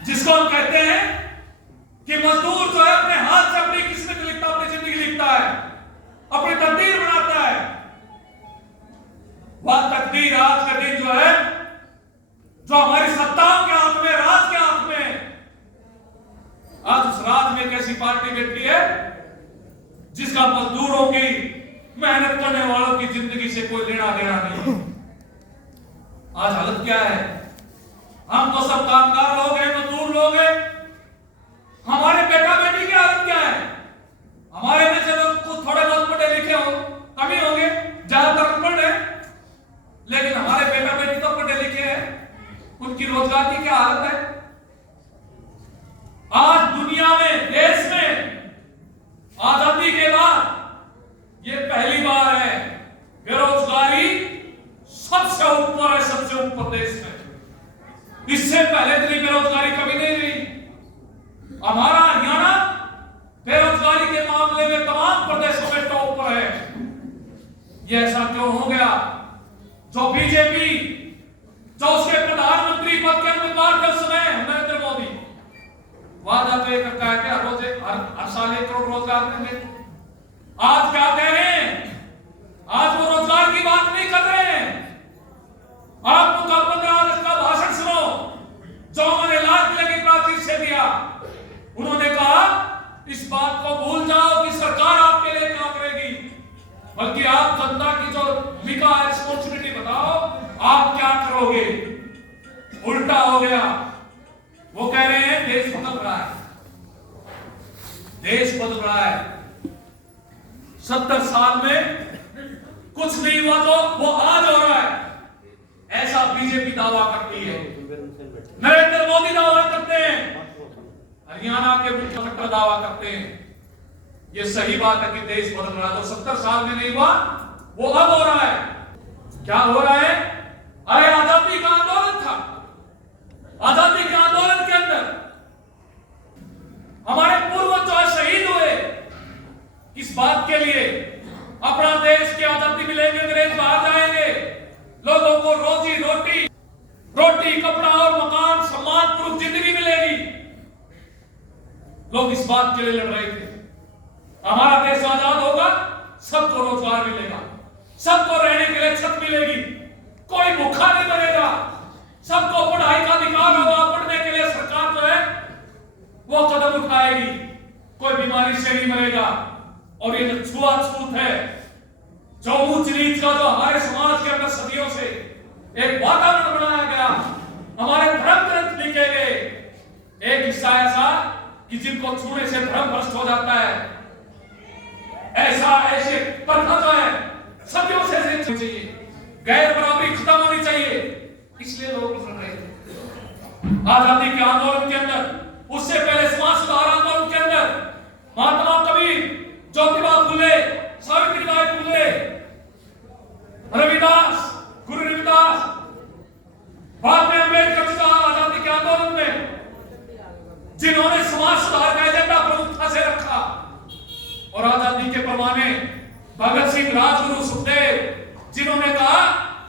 जिसको हम कहते हैं कि मजदूर जो है अपने हाथ से अपनी किस्मत लिखता, अपनी जिंदगी लिखता है, अपनी तकदीर बनाता है। वह तकदीर आज का दिन जो है, जो हमारी सत्ताओं के हाथ में, राज के हाथ में, आज उस राज में एक ऐसी पार्टी बैठी है जिसका मजदूरों की, मेहनत करने वालों की जिंदगी से कोई लेना देना नहीं। आज हालत क्या है? हम तो सब कामगार लोग हैं, मजदूर लोग हैं। हमारे बेटा बेटी की हालत क्या है? हमारे में से तो कुछ थोड़े बहुत पढ़े लिखे हो, कम ही होंगे, ज्यादातर पढ़े, लेकिन हमारे बेटा बेटी तो पढ़े लिखे हैं। उनकी रोजगार की क्या हालत है? आज दुनिया में, देश में आजादी के बाद ये पहली बार है बेरोजगारी सबसे ऊपर है, सबसे ऊपर देश में। इससे पहले इतनी बेरोजगारी कभी नहीं रही। हमारा हरियाणा बेरोजगारी के मामले में तमाम प्रदेशों में टॉप पर है। ये ऐसा क्यों हो गया? जो बीजेपी, जो उसके प्रधानमंत्री पद के उम्मीदवार थे उस समय नरेंद्र मोदी, वादा तो एक करता है कि हर साल 1 करोड़ रोजगार देंगे। आज क्या कह रहे हैं? आज वो रोजगार की बात नहीं कर रहे हैं। आप उनका 15 अगस्त का भाषण सुनो जो उन्होंने लाल किले की प्राचीर से दिया। उन्होंने कहा इस बात को भूल जाओ कि सरकार आपके लिए क्या करेगी, बल्कि आप जनता की जो भूमिका है, रिस्पॉन्सिबिलिटी बताओ, आप क्या करोगे। उल्टा हो गया। वो कह रहे हैं देश बदल रहा है, देश बदल रहा है। 70 साल में कुछ नहीं हुआ तो वो आज हो रहा है, ऐसा बीजेपी दावा करती है। नरेंद्र मोदी दावा करते हैं, हरियाणा के मुख्यमंत्री दावा करते हैं। ये सही बात है कि देश बदल रहा है। तो 70 साल में नहीं हुआ, वो अब हो रहा है। क्या हो रहा है? अरे आजादी का आंदोलन था। आजादी के आंदोलन के अंदर हमारे पूर्वज जो शहीद हुए, किस बात के लिए? अपना देश की आजादी मिलेगी, अंग्रेज बाहर जाएंगे, लोगों को रोजी रोटी, कपड़ा और मकान, सम्मानपूर्वक जिंदगी मिलेगी। लोग इस बात के लिए लड़ रहे थे। हमारा देश आजाद होगा, सबको रोजगार मिलेगा, सबको रहने के लिए छत मिलेगी, कोई भूखा नहीं मरेगा, सबको पढ़ाई का अधिकार होगा, पढ़ने के लिए सरकार जो है वो कदम उठाएगी, कोई बीमारी से नहीं मरेगा। और ये जो छुआछूत है, जो ऊंच नीच का जो हमारे समाज के अंदर सदियों से एक वातावरण बनाया गया, हमारे धर्म ग्रंथ लिखे गए, एक हिस्सा ऐसा कि जिनको छूने से धर्म भ्रष्ट हो जाता है, ऐसे प्रथा जो है सदियों से चाहिए, गैर बराबरी खत्म होनी चाहिए, इसलिए लोग लड़ रहे थे। आजादी के आंदोलन के अंदर, उससे पहले समाज सुधार आंदोलन के अंदर महात्मा कबीर, ज्योतिबा फुले, सावित्रीबाई फुले, रविदास, गुरु रविदास, बाद में अम्बेडकर जी आजादी के आंदोलन में जिन्होंने समाज सुधार का एजेंडा प्रमुखता से रखा, और आजादी के पैमाने भगत सिंह, राजगुरु, सुखदेव, जिन्होंने कहा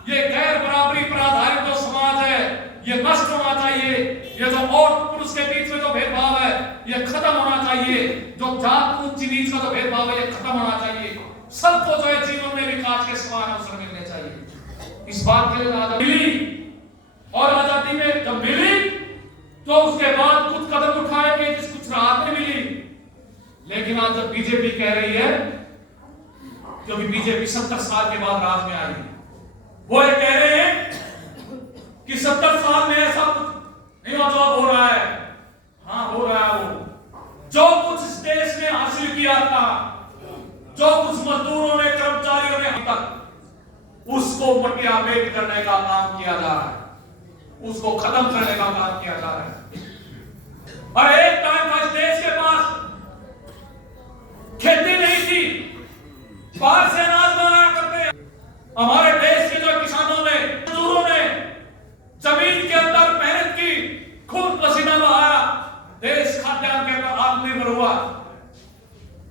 ये गैर बराबरी पर आधारित जो समाज है ये नष्ट होना चाहिए, ये जो और पुरुष के बीच में जो भेदभाव है ये खत्म होना चाहिए, जो जात ऊंच नीच का जो भेदभाव है ये खत्म होना चाहिए, सबको जो है जीवन में विकास के समान अवसर मिलने चाहिए। इस बात के लिए आजादी मिली, और आजादी में जब मिली तो उसके बाद कुछ कदम उठाएंगे जिस कुछ राहत नहीं मिली। लेकिन आज जब बीजेपी कह रही है, क्योंकि बीजेपी 70 साल के बाद राज में आई, वो ये कह रहे हैं कि 70 साल में ऐसा नहीं हुआ जो अब हो रहा है। हाँ, हो रहा है। वो जो कुछ इस देश ने हासिल किया था, जो कुछ मजदूरों ने, कर्मचारियों ने अब तक, उसको मटिया मेट करने का काम किया जा रहा है, उसको खत्म करने का काम किया जा रहा है। और एक टाइम था इस देश के पास खेती नहीं थी, बाहर से अनाज मंगाया करते। हमारे देश के जो किसानों ने, मजदूरों ने जमीन के अंदर मेहनत की, खून पसीना बहाया, देश खाद्यान्न के अंदर आत्मनिर्भर हुआ।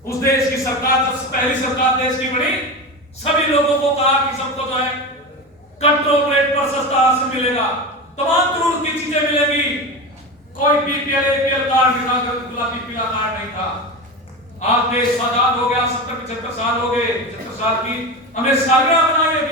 उस देश की सरकार, जब पहली सरकार देश की बनी, सभी लोगों को कहा कि सबको जो है कंट्रोल रेट पर सस्ता राशन मिलेगा, तमाम जरूरत की चीजें मिलेगी, कोई बीपीएल एपीएल कार्ड नहीं था, गुलाबी पीला कार्ड नहीं था। आज देश आजाद हो गया, 70-75 साल हो गए, 75 साल की हमने सालगिरह मनाई है